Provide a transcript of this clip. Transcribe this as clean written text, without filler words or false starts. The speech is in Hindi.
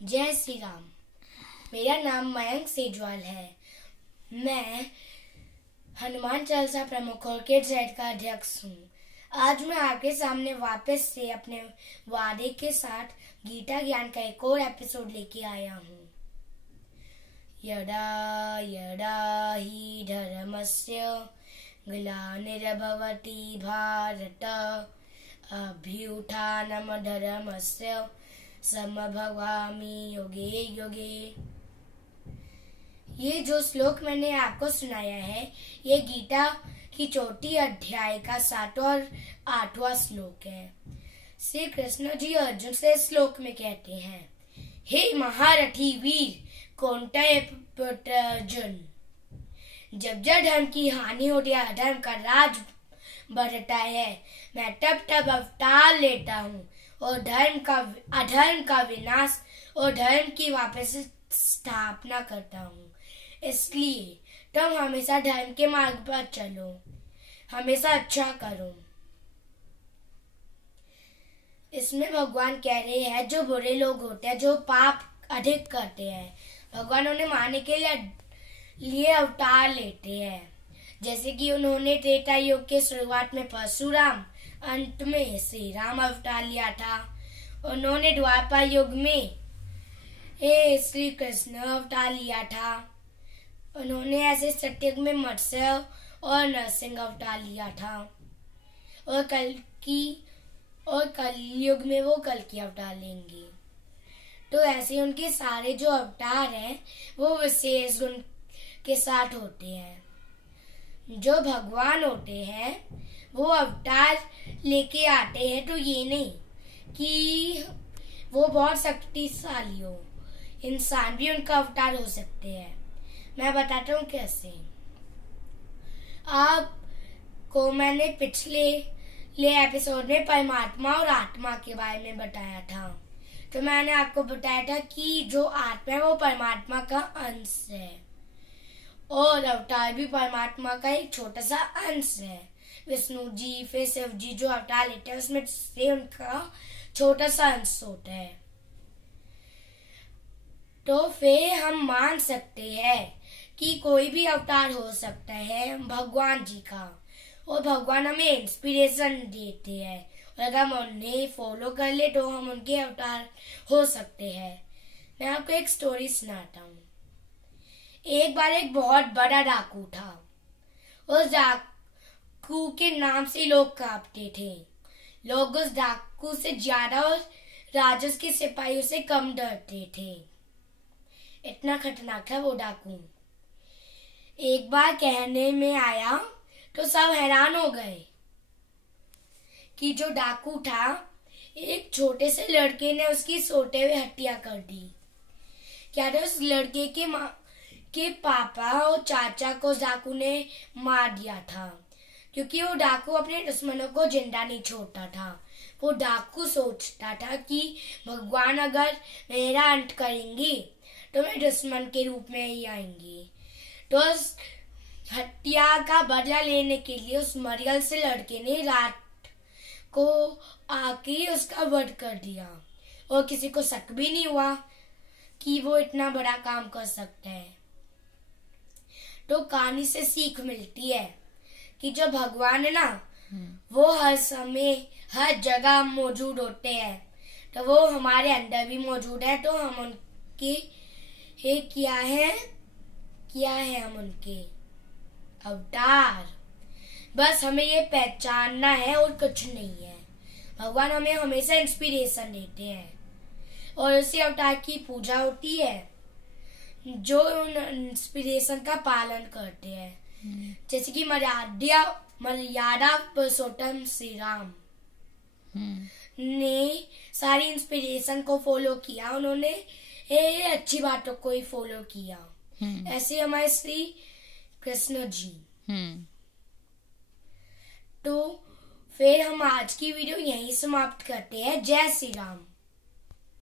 जय श्री राम। मेरा नाम मयंक सेजवाल है। मैं हनुमान चालीसा प्रमुख और किड्स एड का अध्यक्ष हूँ। आज मैं आपके सामने वापस से अपने वादे के साथ गीता ज्ञान का एक और एपिसोड लेके आया हूँ। यदा यदा हि धर्मस्य ग्लानिर्भवति भारत अभ्युत्थानं धर्मस्य समभवामि युगे युगे। ये जो श्लोक मैंने आपको सुनाया है, ये गीता की चौथी अध्याय का 7वां और 8वां श्लोक है। श्री कृष्ण जी अर्जुन से श्लोक में कहते हैं, हे महारथी वीर कौन्तेय पुत्र अर्जुन, जब जब धर्म की हानि होती है, अधर्म का राज बढ़ता है, मैं तब तब अवतार लेता हूँ और अधर्म का विनाश और धर्म की वापस स्थापना करता हूँ। इसलिए तुम हमेशा धर्म के मार्ग पर चलो, हमेशा अच्छा करो। इसमें भगवान कह रहे हैं, जो बुरे लोग होते हैं, जो पाप अधिक करते हैं, भगवान उन्हें मारने के लिए अवतार लेते हैं। जैसे कि उन्होंने त्रेता युग के शुरुआत में परशुराम, अंत में श्री राम अवतार लिया था। उन्होंने द्वापर युग में श्री कृष्ण अवतार लिया था। उन्होंने ऐसे सत्ययुग में मत्स्य और नरसिंह अवतार लिया था और कलयुग में वो कल्कि अवतार लेंगे। तो ऐसे उनके सारे जो अवतार हैं वो विशेष गुण के साथ होते हैं। जो भगवान होते हैं वो अवतार लेके आते हैं, तो ये नहीं कि वो बहुत शक्तिशाली हो, इंसान भी उनका अवतार हो सकते हैं। मैं बताता हूँ कैसे। आपको मैंने पिछले एपिसोड में परमात्मा और आत्मा के बारे में बताया था। तो मैंने आपको बताया था कि जो आत्मा है वो परमात्मा का अंश है और अवतार भी परमात्मा का एक छोटा सा अंश है। विष्णु जी फिर शिव जी जो अवतार लेते हैं उसमें से उनका छोटा सा अंश होता है। तो फिर हम मान सकते हैं कि कोई भी अवतार हो सकता है भगवान जी का, और भगवान हमें इंस्पिरेशन देते हैं और अगर हम उन्हें फॉलो कर ले तो हम उनके अवतार हो सकते हैं। मैं आपको एक स्टोरी सुनाता हूँ। एक बार एक बहुत बड़ा डाकू था। उस डाकू के नाम से लोग कांपते थे। लोग उस डाकू से ज्यादा और राजस के सिपाहियों से कम डरते थे। इतना खतरनाक था वो डाकू। एक बार कहने में आया तो सब हैरान हो गए कि जो डाकू था, एक छोटे से लड़के ने उसकी सोते हुए हत्या कर दी। क्या था, उस लड़के के पापा और चाचा को डाकू ने मार दिया था, क्योंकि वो डाकू अपने दुश्मनों को जिंदा नहीं छोड़ता था। वो डाकू सोचता था कि भगवान अगर मेरा अंत करेंगे तो मैं दुश्मन के रूप में ही आएंगे। तो उस हत्या का बदला लेने के लिए उस मरियल से लड़के ने रात को आके उसका वध कर दिया और किसी को शक भी नहीं हुआ कि वो इतना बड़ा काम कर सकता है। तो कहानी से सीख मिलती है कि जो भगवान है ना, वो हर समय हर जगह मौजूद होते हैं। तो वो हमारे अंदर भी मौजूद है। तो हम उनके क्या है हम उनके अवतार। बस हमें ये पहचानना है और कुछ नहीं है। भगवान हमें हमेशा इंस्पिरेशन देते हैं और उसी अवतार की पूजा होती है जो उन इंस्पिरेशन का पालन करते हैं। जैसे कि मर्यादा पुरुषोत्तम श्री राम ने सारी इंस्पिरेशन को फॉलो किया। उन्होंने अच्छी बातों को ही फॉलो किया। ऐसे हमारे श्री कृष्ण जी। तो फिर हम आज की वीडियो यहीं समाप्त करते हैं। जय श्री राम।